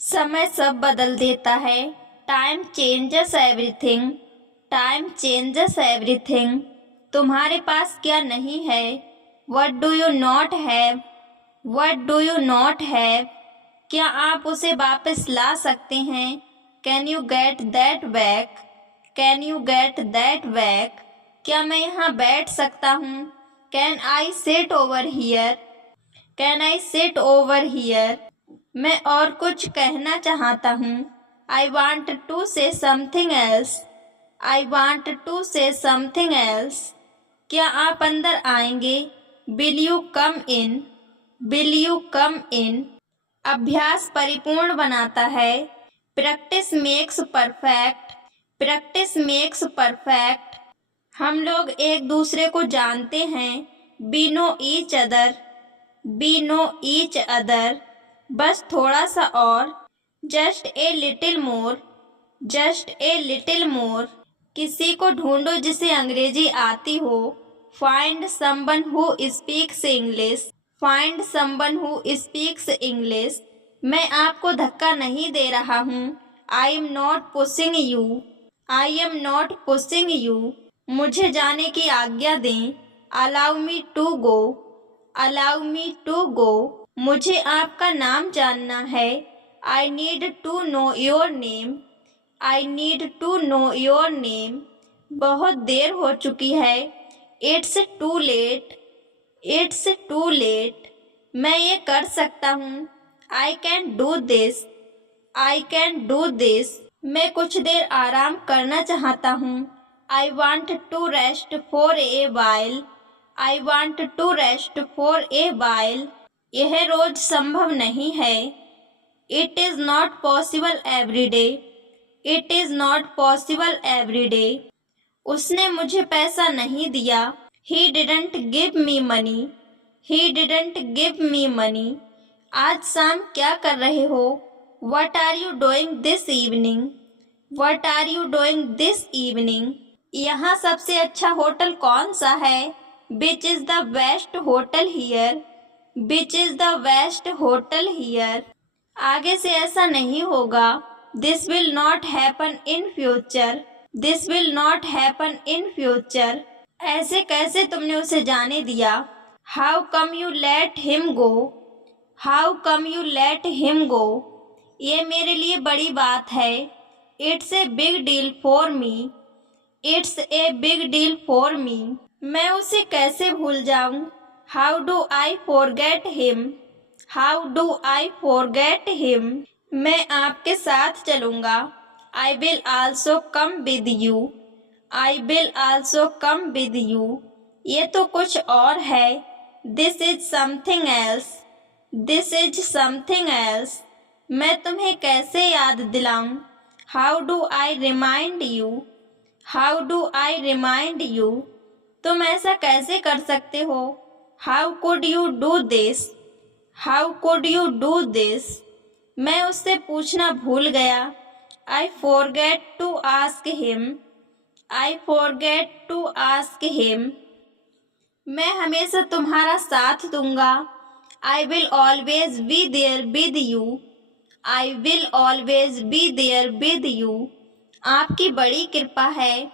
समय सब बदल देता है। Time changes everything. Time changes everything. तुम्हारे पास क्या नहीं है? What do you not have? What do you not have? क्या आप उसे वापस ला सकते हैं? Can you get that back? Can you get that back? क्या मैं यहाँ बैठ सकता हूँ? Can I sit over here? Can I sit over here? मैं और कुछ कहना चाहता हूँ। I want to say something else. I want to say something else. क्या आप अंदर आएंगे? Will you come in? Will you come in? अभ्यास परिपूर्ण बनाता है। Practice makes perfect. Practice makes perfect. हम लोग एक दूसरे को जानते हैं। We know each other. We know each other. बस थोड़ा सा और। Just a little more. Just a little more. किसी को ढूंढो जिसे अंग्रेजी आती हो। Find someone who speaks English. Find someone who speaks English. मैं आपको धक्का नहीं दे रहा हूँ। I am not pushing you. I am not pushing you. मुझे जाने की आज्ञा दें। Allow me to go. Allow me to go. मुझे आपका नाम जानना है। I need to know your name. I need to know your name. बहुत देर हो चुकी है। It's too late. It's too late. मैं ये कर सकता हूँ। I can do this. I can do this. मैं कुछ देर आराम करना चाहता हूँ। I want to rest for a while. I want to rest for a while. यह रोज संभव नहीं है। It is not possible every day. It is not possible every day. उसने मुझे पैसा नहीं दिया। He didn't give me money. He didn't give me money. आज शाम क्या कर रहे हो? What are you doing this evening? What are you doing this evening? यहाँ सबसे अच्छा होटल कौन सा है? Which is the best hotel here? Which is the best hotel here? आगे से ऐसा नहीं होगा। This will not happen in future. This will not happen in future. ऐसे कैसे तुमने उसे जाने दिया? How come you let him go? How come you let him go? ये मेरे लिए बड़ी बात है। It's a big deal for me. It's a big deal for me. मैं उसे कैसे भूल जाऊं? How do I forget him? How do I forget him? मैं आपके साथ चलूंगा। I will also come with you. I will also come with you. ये तो कुछ और है। This is something else. This is something else. मैं तुम्हें कैसे याद दिलाऊं? How do I remind you? How do I remind you? तुम ऐसा कैसे कर सकते हो? How could you do this? How could you do this? मैं उससे पूछना भूल गया। I forget to ask him. I forget to ask him. मैं हमेशा तुम्हारा साथ दूंगा। I will always be there with you. I will always be there with you. आपकी बड़ी कृपा है।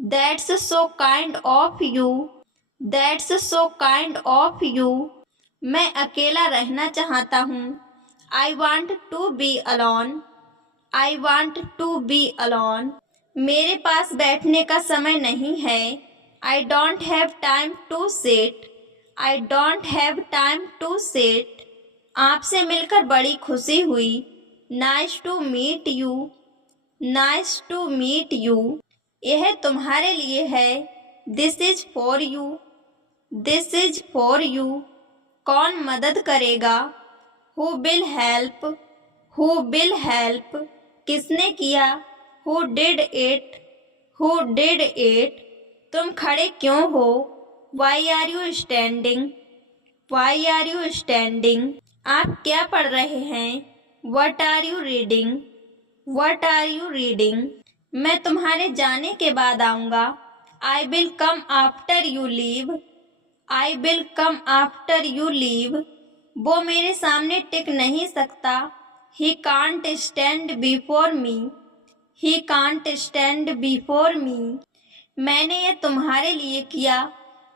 That's so kind of you. That's so kind of you. मैं अकेला रहना चाहता हूँ। I want to be alone. I want to be alone. मेरे पास बैठने का समय नहीं है। I don't have time to sit. I don't have time to sit. आपसे मिलकर बड़ी खुशी हुई। Nice to meet you. Nice to meet you. यह तुम्हारे लिए है। This is for you. This is for you. कौन मदद करेगा? Who will help? Who will help? किसने किया? Who did it? Who did it? तुम खड़े क्यों हो? Why are you standing? Why are you standing? आप क्या पढ़ रहे हैं? What are you reading? What are you reading? मैं तुम्हारे जाने के बाद आऊँगा। I will come after you leave. I will come after you leave. वो मेरे सामने टिक नहीं सकता। He can't stand before me, he can't stand before me. मैंने ये तुम्हारे लिए किया,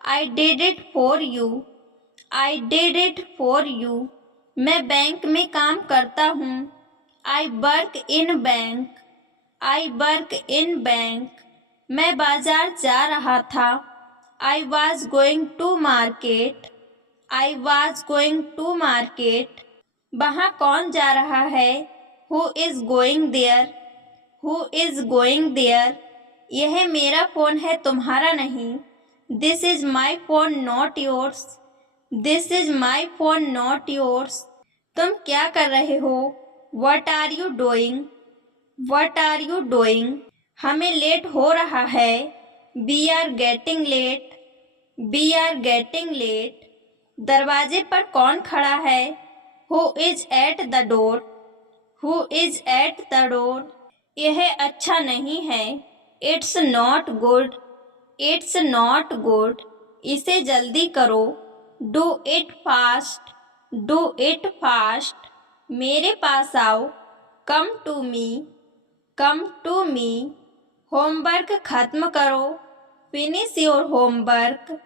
I did it for you, I did it for you. मैं बैंक में काम करता हूँ, I work in bank, I work in bank. मैं बाजार जा रहा था, I was going to market, I was going to market. वहाँ कौन जा रहा है, who is going there, who is going there. यह मेरा फ़ोन है, तुम्हारा नहीं। This is my phone not yours, this is my phone not yours. तुम क्या कर रहे हो, what are you doing, what are you doing. हमें लेट हो रहा है, we are getting late, we are getting late. दरवाजे पर कौन खड़ा है, who is at the door, who is at the door. यह अच्छा नहीं है, it's not good, it's not good. इसे जल्दी करो, do it fast, do it fast. मेरे पास आओ, come to me, come to me. Homework खत्म करो, finish your homework,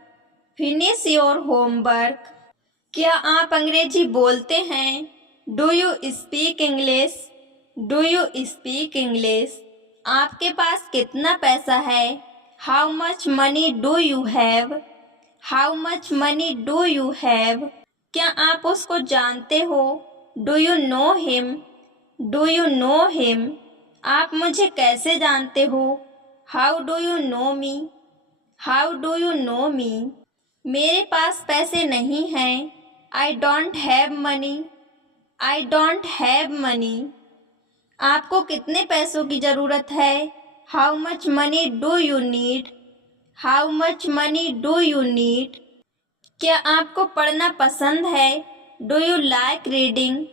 finish your homework. क्या आप अंग्रेजी बोलते हैं, do you speak English, do you speak English. आपके पास कितना पैसा है, how much money do you have, how much money do you have. क्या आप उसको जानते हो, do you know him, do you know him. आप मुझे कैसे जानते हो, how do you know me, how do you know me. मेरे पास पैसे नहीं हैं, I don't have money, I don't have money. आपको कितने पैसों की ज़रूरत है, how much money do you need, how much money do you need. क्या आपको पढ़ना पसंद है, do you like reading,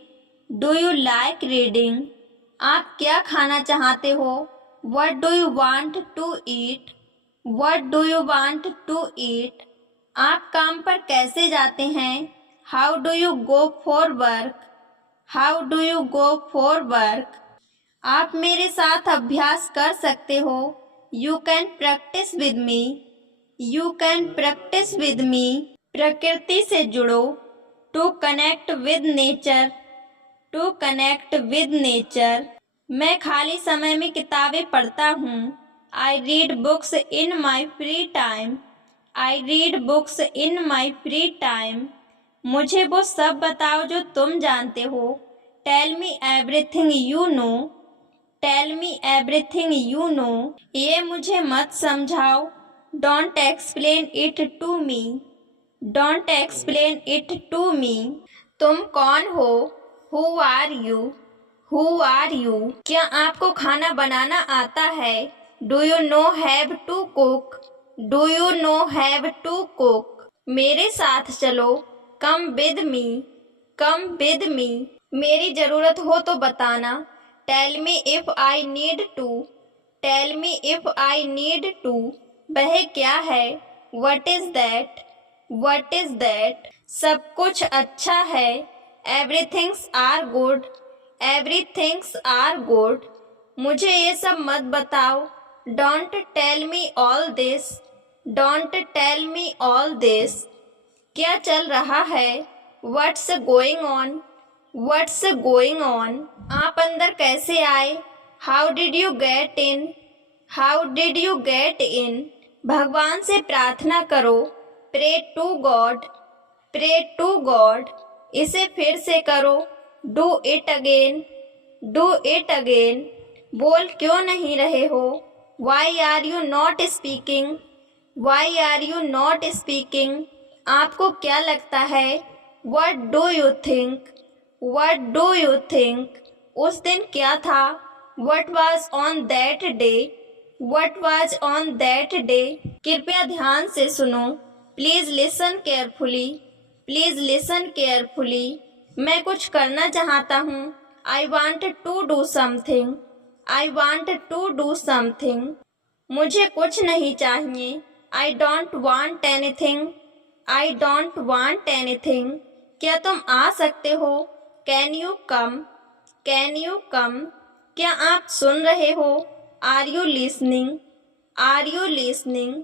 do you like reading. आप क्या खाना चाहते हो, what do you want to eat, what do you want to eat. आप काम पर कैसे जाते हैं, how do you go for work, how do you go for work. आप मेरे साथ अभ्यास कर सकते हो, you can practise with me, you can practise with me. प्रकृति से जुड़ो, to connect with nature, to connect with nature. मैं खाली समय में किताबें पढ़ता हूँ, I read books in my free time, I read books in my free time. मुझे वो सब बताओ जो तुम जानते हो, tell me everything you know, tell me everything you know. ये मुझे मत समझाओ, don't explain it to me, don't explain it to me. तुम कौन हो, who are you, who are you. क्या आपको खाना बनाना आता है, do you know have to cook, do you know have to cook. मेरे साथ चलो, come with me, come with me. मेरी ज़रूरत हो तो बताना, tell me if I need to, tell me if I need to. वह क्या है, what is that, what is that. सब कुछ अच्छा है, everything's are good, everything's are good. मुझे ये सब मत बताओ, don't tell me all this, don't tell me all this. क्या चल रहा है, what's going on, what's going on. आप अंदर कैसे आए, how did you get in, how did you get in. भगवान से प्रार्थना करो, pray to God, pray to God. इसे फिर से करो, do it again, do it again. बोल क्यों नहीं रहे हो, why are you not speaking, why are you not speaking. आपको क्या लगता है, what do you think, what do you think. उस दिन क्या था, what was on that day, what was on that day. कृपया ध्यान से सुनो, please listen carefully, please listen carefully. मैं कुछ करना चाहता हूँ, I want to do something, I want to do something. मुझे कुछ नहीं चाहिए, I don't want anything, I don't want anything. क्या तुम आ सकते हो, can you come, can you come, क्या आप सुन रहे हो? Are you listening, are you listening?